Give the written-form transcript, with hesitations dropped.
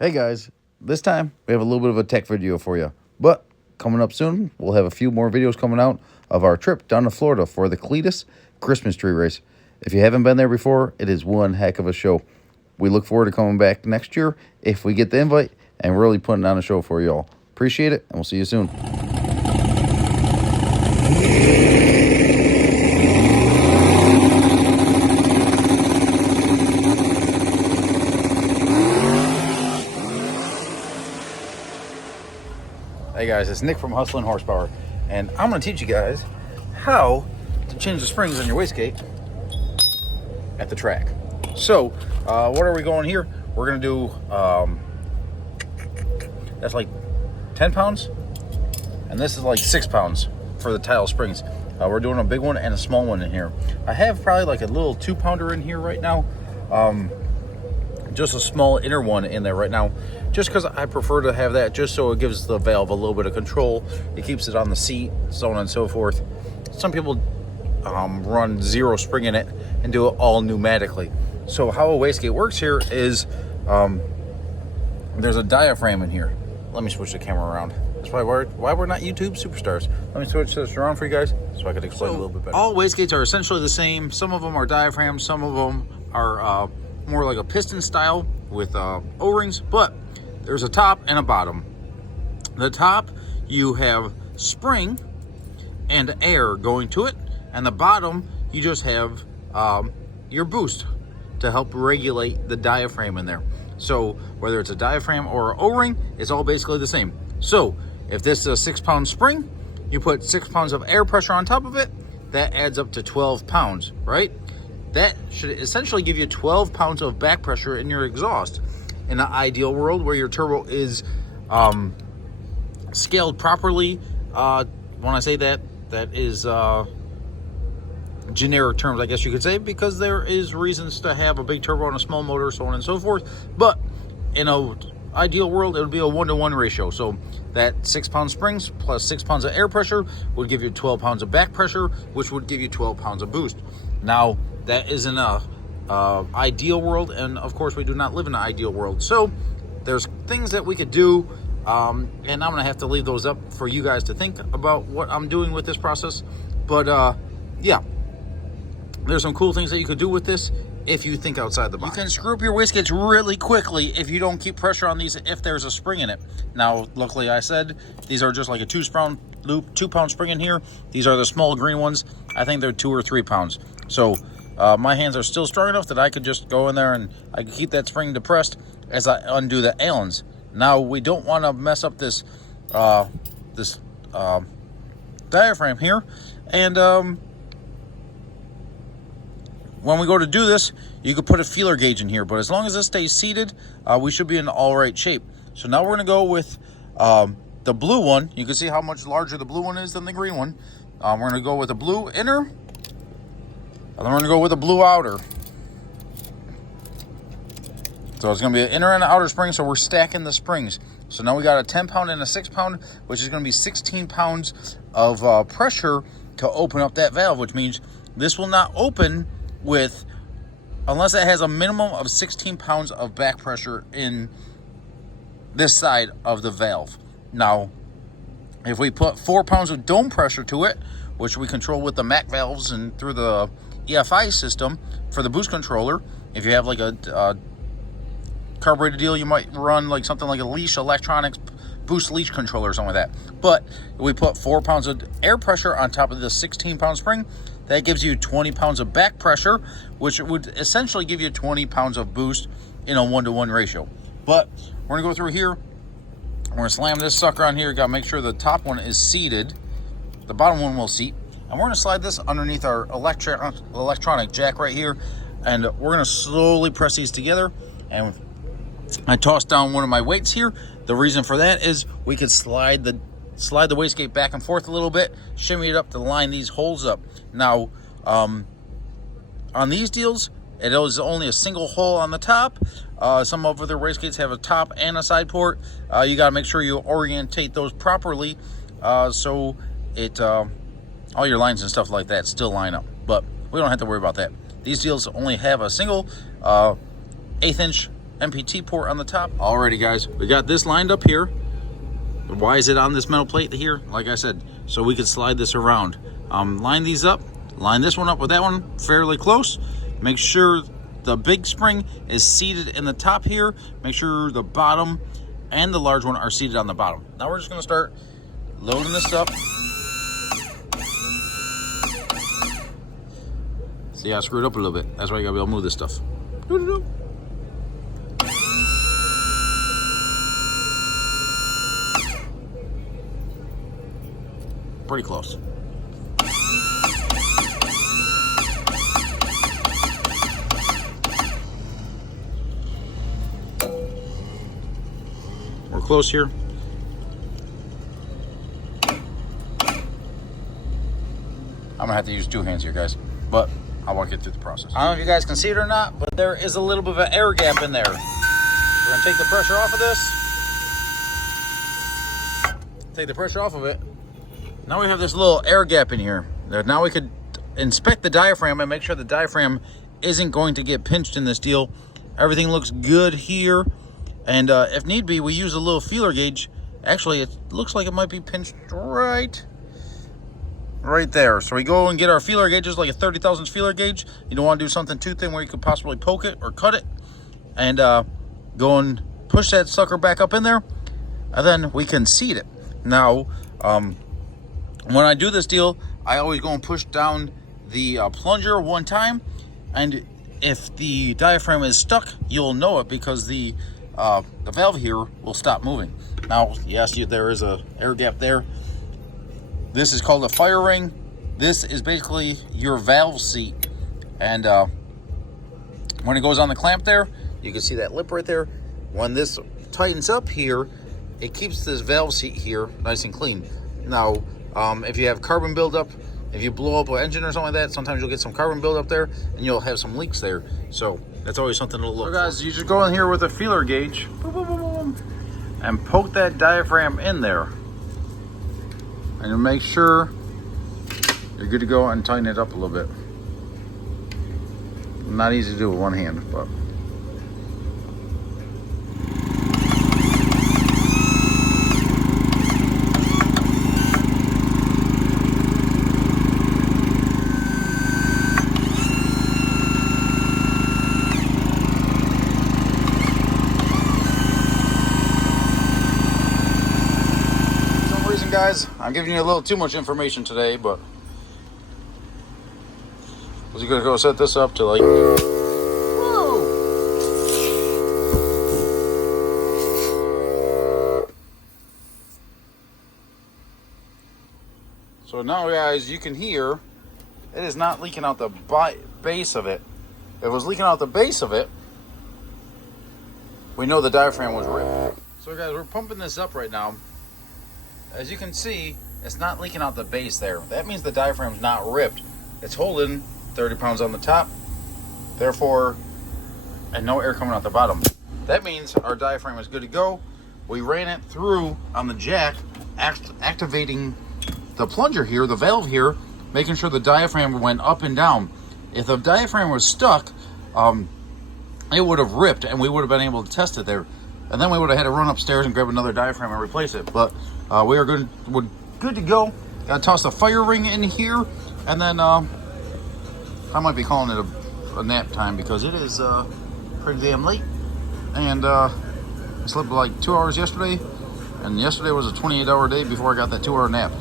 Hey guys, this time we have a little bit of a tech video for you. But coming up soon, we'll have a few more videos coming out of our trip down to Florida for the Cletus Christmas tree race. If you haven't been there before, it is one heck of a show. We look forward to coming back next year if we get the invite and really putting on a show for you all. Appreciate it, and we'll see you soon. Hey guys, it's Nick from Hustlin' Horsepower, and I'm going to teach you guys how to change the springs on your wastegate at the track. So, what are we going here? We're going to do, that's like 10 pounds, and this is like 6 pounds for the tile springs. We're doing a big one and a small one in here. I have probably like a little 2-pounder in here right now. Just a small inner one in there right now, just because I prefer to have that, just so it gives the valve a little bit of control. It keeps it on the seat, so on and so forth. Some people run 0 spring in it and do it all pneumatically. So how a wastegate works here is there's a diaphragm in here. Let me switch the camera around. That's why we're not YouTube superstars. Let me switch this around for you guys so I can explain a little bit better. All wastegates are essentially the same. Some of them are diaphragms, some of them are more like a piston style with O-rings, but there's a top and a bottom. The top, you have spring and air going to it, and the bottom, you just have your boost to help regulate the diaphragm in there. So whether it's a diaphragm or an O-ring, it's all basically the same. So if this is a 6-pound spring, you put 6 pounds of air pressure on top of it, that adds up to 12 pounds, right? That should essentially give you 12 pounds of back pressure in your exhaust. In an ideal world where your turbo is scaled properly, when I say that, that is generic terms, I guess you could say, because there is reasons to have a big turbo and a small motor, so on and so forth. But in an ideal world, it would be a 1-to-1 ratio. So that 6-pound springs plus 6 pounds of air pressure would give you 12 pounds of back pressure, which would give you 12 pounds of boost. Now, that isn't a ideal world, and of course we do not live in an ideal world. So there's things that we could do, and I'm gonna have to leave those up for you guys to think about what I'm doing with this process. But yeah, there's some cool things that you could do with this if you think outside the box. You can screw up your wastegates really quickly if you don't keep pressure on these if there's a spring in it. Now, luckily I said these are just like a 2-pound loop, 2-pound spring in here. These are the small green ones. I think they're 2 or 3 pounds. So my hands are still strong enough that I could just go in there and I can keep that spring depressed as I undo the Allens. Now, we don't want to mess up this diaphragm here, and when we go to do this, you could put a feeler gauge in here, but as long as this stays seated, we should be in all right shape. So now we're going to go with the blue one. You can see how much larger the blue one is than the green one. We're going to go with the blue inner, and then we're going to go with a blue outer. So it's going to be an inner and an outer spring, so we're stacking the springs. So now we got a 10-pound and a 6-pound, which is going to be 16 pounds of pressure to open up that valve, which means this will not open with, unless it has a minimum of 16 pounds of back pressure in this side of the valve. Now, if we put 4 pounds of dome pressure to it, which we control with the MAC valves and through the EFI system for the boost controller, if you have like a carbureted deal, you might run like something like a leash electronics boost leash controller or something like that. But if we put 4 pounds of air pressure on top of the 16-pound spring, that gives you 20 pounds of back pressure, which would essentially give you 20 pounds of boost in a 1-to-1 ratio. But we're gonna go through here, we're gonna slam this sucker on here. You gotta make sure the top one is seated, the bottom one will seat, and we're gonna slide this underneath our electronic jack right here, and we're gonna slowly press these together. And I tossed down one of my weights here. The reason for that is we could slide the wastegate back and forth a little bit, shimmy it up to line these holes up. Now, on these deals, it is only a single hole on the top. Some of their wastegates have a top and a side port. You got to make sure you orientate those properly so it all your lines and stuff like that still line up. But we don't have to worry about that. These deals only have a single 1/8 inch MPT port on the top. Alrighty guys, we got this lined up here. Why is it on this metal plate here? Like I said, so we could slide this around. Line these up, line this one up with that one fairly close. Make sure the big spring is seated in the top here. Make sure the bottom and the large one are seated on the bottom. Now we're just gonna start loading this up. See, I screwed up a little bit. That's why you gotta be able to move this stuff. Pretty close. We're close here. I'm gonna have to use 2 hands here, guys, but I want to get through the process. I don't know if you guys can see it or not, but there is a little bit of an air gap in there. We're gonna take the pressure off of this. Take the pressure off of it. Now we have this little air gap in here. Now we could inspect the diaphragm and make sure the diaphragm isn't going to get pinched in this deal. Everything looks good here. And if need be, we use a little feeler gauge. Actually, it looks like it might be pinched right there. So we go and get our feeler gauges, like a 30 thousandths feeler gauge. You don't want to do something too thin where you could possibly poke it or cut it. And go and push that sucker back up in there. And then we can seat it. Now, when I do this deal, I always go and push down the plunger one time. And if the diaphragm is stuck, you'll know it because the valve here will stop moving. Now, yes, there is a air gap there. This is called a fire ring. This is basically your valve seat. And when it goes on the clamp there, you can see that lip right there. When this tightens up here, it keeps this valve seat here nice and clean. Now, if you have carbon buildup, if you blow up an engine or something like that, sometimes you'll get some carbon buildup there and you'll have some leaks there. So that's always something to look for. Guys, you just go in here with a feeler gauge, boom, boom, boom, boom, and poke that diaphragm in there. And you'll make sure you're good to go and tighten it up a little bit. Not easy to do with one hand, but. Guys, I'm giving you a little too much information today, but I was gonna go set this up to like, whoa. So now, guys, you can hear it is not leaking out the base of it. If it was leaking out the base of it, we know the diaphragm was ripped. So, guys, we're pumping this up right now. As you can see, it's not leaking out the base there. That means the diaphragm's not ripped. It's holding 30 pounds on the top, therefore, and no air coming out the bottom. That means our diaphragm is good to go. We ran it through on the jack, activating the plunger here, the valve here, making sure the diaphragm went up and down. If the diaphragm was stuck, it would have ripped and we would have been able to test it there. And then we would have had to run upstairs and grab another diaphragm and replace it. But we're good to go. Gotta toss the fire ring in here. And then I might be calling it a nap time because it is pretty damn late. And I slept like 2 hours yesterday. And yesterday was a 28-hour day before I got that 2-hour nap.